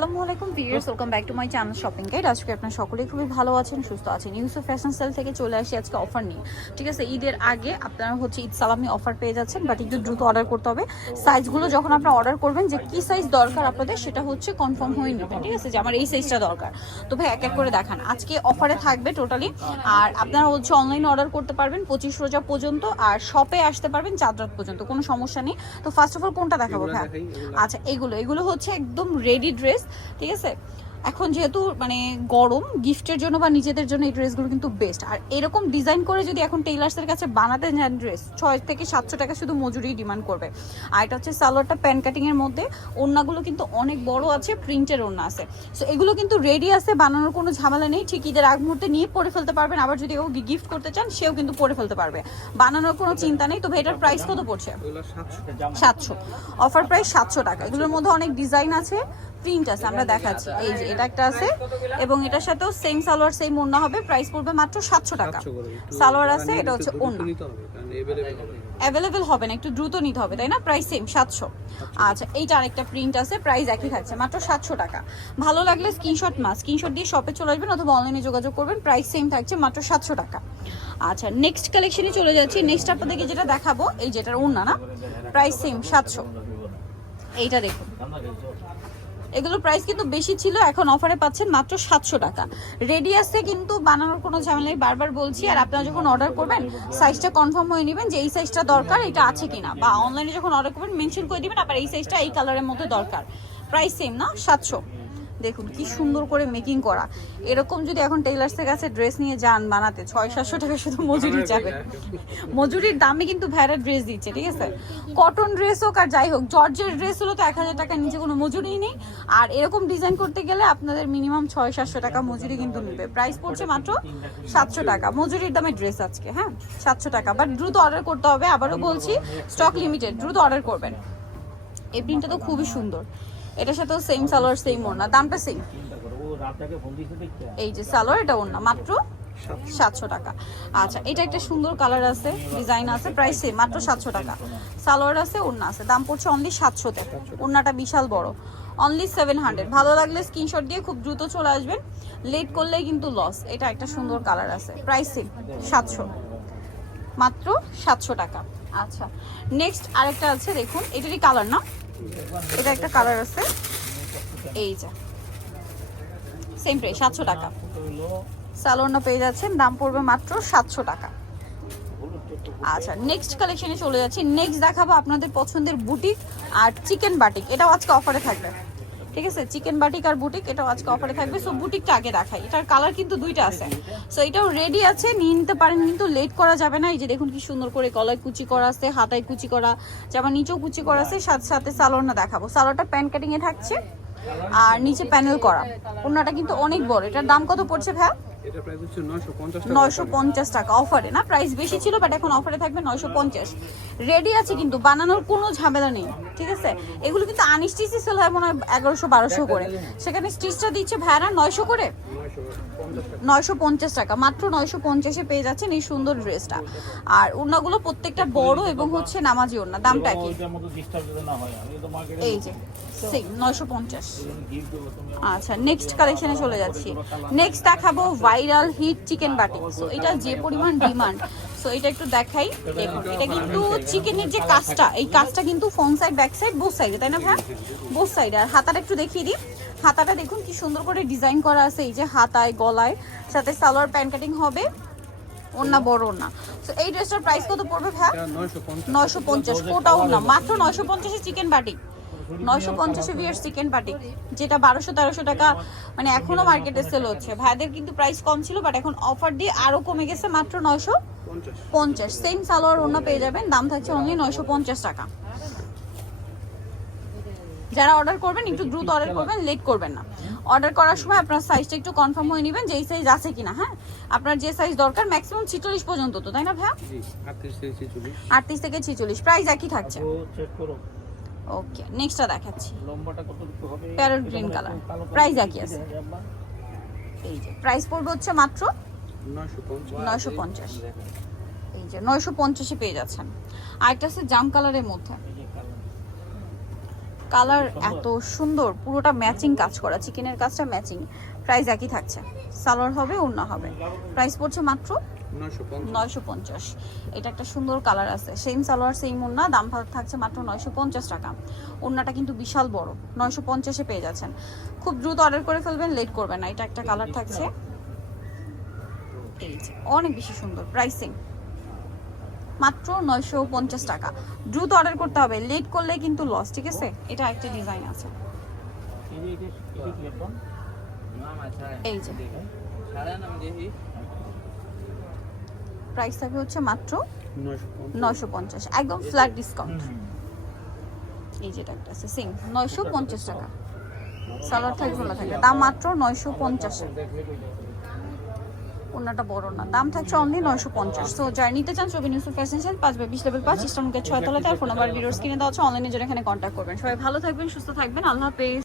আসসালামু আলাইকুম viewers, welcome back to my channel shopping guide. আজকে আপনারা সকলেই খুবই ভালো আছেন, সুস্থ আছেন। ইউসুফ ফ্যাশন সেল থেকে চলে আসি আজকে অফার নিয়ে। ঠিক আছে, ঈদের আগে আপনারা ঈদ সালামি অফার পেয়ে যাচ্ছেন, বাট একটু দ্রুত অর্ডার করতে হবে। সাইজগুলো যখন আপনারা অর্ডার করবেন, যে কি সাইজ দরকার আপনাদের সেটা কনফার্ম হয়ে নেবেন। ঠিক আছে, যে আমার এই সাইজটা দরকার, তো ভাই এক এক করে দেখান। আজকে অফারে থাকবে টোটালি, আর আপনারা অনলাইনে অর্ডার করতে পারবেন 25 রোজা পর্যন্ত, আর শপে আসতে পারবেন চাঁদ রাত পর্যন্ত, কোনো সমস্যা নেই। তো ফার্স্ট অফ অল কোনটা দেখাবো ভাই? আচ্ছা, এগুলো একদম রেডি ড্রেস। ঠিক আছে, এখন যেহেতু গরম, গিফটের জন্য বা নিজেদের জন্য এই ড্রেসগুলো কিন্তু বেস্ট। আর এরকম ডিজাইন করে যদি এখন টেইলার্সের কাছে বানাতে যান ড্রেস, 6 থেকে 700 টাকা শুধু মজুরি ডিমান্ড করবে। আর এটা হচ্ছে সালোয়ারটা প্যান কাটিং এর মধ্যে, ওড়নাগুলো কিন্তু অনেক বড় আছে, প্রিন্টের ওড়না আছে। সো এগুলো কিন্তু রেডি আছে, বানানোর কোনো ঝামেলা নেই। ঠিক ঈদের আগ মুহূর্তে নিয়ে পরে ফেলতে পারবেন, আবার যদি কেউ গিফট করতে চান সেও কিন্তু পরে ফেলতে পারবে, বানানোর কোনো চিন্তা নেই। তো এটার প্রাইস কত পড়ছে? 700। অফার প্রাইস 700 টাকা। এগুলোর মধ্যে অনেক ডিজাইন আছে, প্রিন্ট আছে, আমরা দেখাচ্ছি। এই যে এটা একটা আছে, এবং এটার সাথেও সেম সালোয়ার সেম ওড়না হবে। প্রাইস পড়বে মাত্র 700 টাকা। সালোয়ার আছে, এটা হচ্ছে ওড়না। অ্যাভেলেবেল হবে না, একটু দ্রুত নিতে হবে, তাই না? Price same 700। আচ্ছা, এইটা আরেকটা প্রিন্ট আছে, প্রাইস একই থাকছে, মাত্র 700 টাকা। ভালো লাগলে স্ক্রিনশট দিয়ে শপে চলে আসবেন অথবা অনলাইনে যোগাযোগ করবেন। প্রাইস সেম থাকছে, মাত্র 700 টাকা। আচ্ছা, নেক্সট কালেকশনে চলে যাচ্ছি। নেক্সট আপনাদেরকে যেটা দেখাবো, এই যেটার ওড়না না, প্রাইস সেম 700। এইটা দেখুন, এগুলোর প্রাইস কিন্তু বেশি ছিল, এখন অফারে পাচ্ছেন মাত্র 700 টাকা। রেডি আছে কিন্তু, বানানোর কোনো ঝামেলা নেই, বারবার বলছি। আর আপনারা যখন অর্ডার করবেন সাইজটা কনফার্ম হয়ে নেবেন যে এই সাইজটা দরকার, এটা আছে কিনা, বা অনলাইনে যখন অর্ডার করবেন মেনশন করে দিবেন আবার এই সাইজটা এই কালারের মধ্যে দরকার। প্রাইস সেম না, 700। দেখুন কি সুন্দর করে মেকিং করা। এরকম যদি এখন টেইলার্সের কাছে ড্রেস নিয়ে যান বানাতে, 600-700 টাকা শুধু মজুরি যাবে। মজুরির দামে কিন্তু ভ্যারা ড্রেস দিচ্ছে। ঠিক আছে, কটন ড্রেস হোক আর যাই হোক, জর্জের ড্রেস হলো তো 1000 টাকার নিচে কোনো মজুরি নেই। আর এরকম ডিজাইন করতে গেলে আপনাদের মিনিমাম 600-700 টাকা মজুরি কিন্তু নেবে। প্রাইস পড়ছে মাত্র 700 টাকা। মজুরির দামে ড্রেস আজকে, হ্যাঁ 700 টাকা। বাট দ্রুত অর্ডার করতে হবে, আবারও বলছি স্টক লিমিটেড, দ্রুত অর্ডার করবেন। এই প্রিন্টটা তো খুবই সুন্দর, এটার সাথেও সেম সালোয়ার সেম ওড়না, দামটা সেম। এই যে সালোয়ার, এটা ওড়না, মাত্র 700 টাকা। আচ্ছা, এটা একটা সুন্দর কালার আছে, ডিজাইন আছে, প্রাইস সেম, মাত্র 700 টাকা। সালোয়ার আছে, ওড়না আছে, দাম পড়ছে অনলি 700-তে। ওড়নাটা বিশাল বড়, অনলি 700। ভালো লাগলে স্ক্রিনশট দিয়ে খুব দ্রুত চলে আসবেন, লেট করলেই কিন্তু লস। এটা একটা সুন্দর কালার আছে, প্রাইস সেম 700, মাত্র 700 টাকা। আচ্ছা, নেক্সট আরেকটা আছে, দেখুন এটারই কালার না, এটা একটা কালার আছে, এই যে সেম প্রাইস 700 টাকা। সালোয়ারটা পেয়ে যাচ্ছেন, দাম পড়বে মাত্র 700 টাকা। আচ্ছা, নেক্সট কালেকশনে চলে যাচ্ছি। নেক্সট দেখাবো আপনাদের পছন্দের বুটিক আর চিকেন বাটিক, এটাও আজকে অফারে থাকবে। ঠিক আছে, চিকেন বাটিক আর বুটিক এটাও আজকে অফারে থাকবে। সো বুটিকটা আগে দেখাই, এটার কালার কিন্তু দুইটা আছে। সো এটাও রেডি আছে, নিয়ে নিতে পারেন, কিন্তু লেট করা যাবে না। এই যে দেখুন কি সুন্দর করে গলায় কুচি করা আছে, হাতায় কুচি করা, যেমন নিচেও কুচি করা আছে। সাথে সাথে সালোয়ারটা দেখাবো, সালোয়ারটা প্যান কাটিং এ থাকছে আর নিচে প্যানেল করা। ওড়নাটা কিন্তু অনেক বড়। এটার দাম কত পড়ছে ভাই? এটা প্রাইস হচ্ছে 950 টাকা। অফারে না, প্রাইস বেশি ছিল বাট এখন অফারে থাকবে 950। রেডি আছে কিন্তু, বানানোর কোনো ঝামেলা নেই। ঠিক আছে, এগুলো কিন্তু আনস্টিচই সেল হয় মনে হয় 1100-1200 করে, সেখানে স্টিচটা দিচ্ছে ভাড়া 900 করে, 950 টাকা। মাত্র 950-এ পেয়ে যাচ্ছেন এই সুন্দর ড্রেসটা। আর ওড়নাগুলো প্রত্যেকটা বড় এবং নামাজি ওড়না। দামটা কি? এই যে সেম 950। আচ্ছা, নেক্সট কালেকশনে চলে যাচ্ছি। নেক্সট দেখাবো ভাইরাল হিট চিকেন বাটিক। সো এটা যে পরিমাণ ডিমান্ড, সো এটা একটু দেখাই। দেখুন, এটা কিন্তু চিকেনের যে কাজটা, এই কাজটা কিন্তু front side back side both সাইডে, তাই না ভাই? বোথ সাইডে। আর হাতাটা একটু দেখিয়ে দিই, হাতাটা দেখুন কি সুন্দর করে ডিজাইন করা আছে। এই যে হাতায়, গলায়, সাথে সালোয়ার প্যান কাটিং হবে, ওড়না বড় ওড়না। সো এই ড্রেসটার প্রাইস কত পড়বে ভাই? 950। কোটা ওড়না, মাত্র 950-এ চিকেন বাটিক। 950-এ ভিয়ার চিকেন বাটিক, যেটা 1200-1300 টাকা এখনো মার্কেটে সেল হচ্ছে। ভাইদের কিন্তু প্রাইস কম ছিল, বাট এখন অফার দিয়ে আরো কমে গেছে, মাত্র 950। সেম সালোয়ার ওড়না পেয়ে যাবেন, দাম থাকছে অনলি 950 টাকা। যারা অর্ডার করবেন একটু দ্রুত অর্ডার করবেন, লেট করবেন না। অর্ডার করার সময় আপনার সাইজটা একটু কনফার্ম হয়ে নেবেন যে এই সাইজ আছে কিনা। হ্যাঁ, আপনার যে সাইজ দরকার, ম্যাক্সিমাম 46 পর্যন্ত, তো তাই না ভাইয়া? 38 থেকে 46, প্রাইস একই থাকছে। ওকে, নেক্সটটা দেখাচ্ছি, প্যারট গ্রিন কালার, প্রাইস একই আছে। এই যে প্রাইস পড়বে হচ্ছে মাত্র 950। এই যে 950-এ পেয়ে যাচ্ছেন। আরেকটা আছে জাম কালারের মধ্যে, কালার এত সুন্দর, পুরোটা ম্যাচিং কাজ করা, চিকেনের কাজটা ম্যাচিং। প্রাইস একই থাকছে, সালোয়ার হবে ওড়না হবে। প্রাইস পড়ছে মাত্র 950। এটা একটা সুন্দর কালার আছে, সেম সালোয়ার সেম ওড়না, দাম থাকছে মাত্র 950 টাকা। ওড়নাটা কিন্তু বিশাল বড়, 950-এ পেয়ে যাচ্ছেন। খুব দ্রুত অর্ডার করে ফেলবেন, লেট করবেন না। এটা একটা কালার থাকছে, এই যে অনেক বেশি সুন্দর। প্রাইসিং মাত্র 950 টাকা। দ্রুত অর্ডার করতে হবে, লেট করলে কিন্তু লস, ঠিক আছে? এটা একটা ডিজাইন আছে, এই যে প্রাইস থাকবে হচ্ছে মাত্র 950, একদম ফ্ল্যাট ডিসকাউন্ট। এই যেটা একটা আছে সেম 950 টাকা, সালোয়ার থাকবে খোলা থাকবে, দাম মাত্র 950। ওনাটা বড় না, দাম থাকছে অনলি 950। সো যারা নিতে চান shopping Yusuf fashion sale 5/20 level 5 eastern market 6 তলাতে, আর ফোন নাম্বার ভিডিওর স্ক্রিনে দেওয়া আছে, অনলাইনে জন্য এখানে কন্ট্যাক্ট করবেন। সবাই ভালো থাকবেন, সুস্থ থাকবেন, আল্লাহ হাফেজ।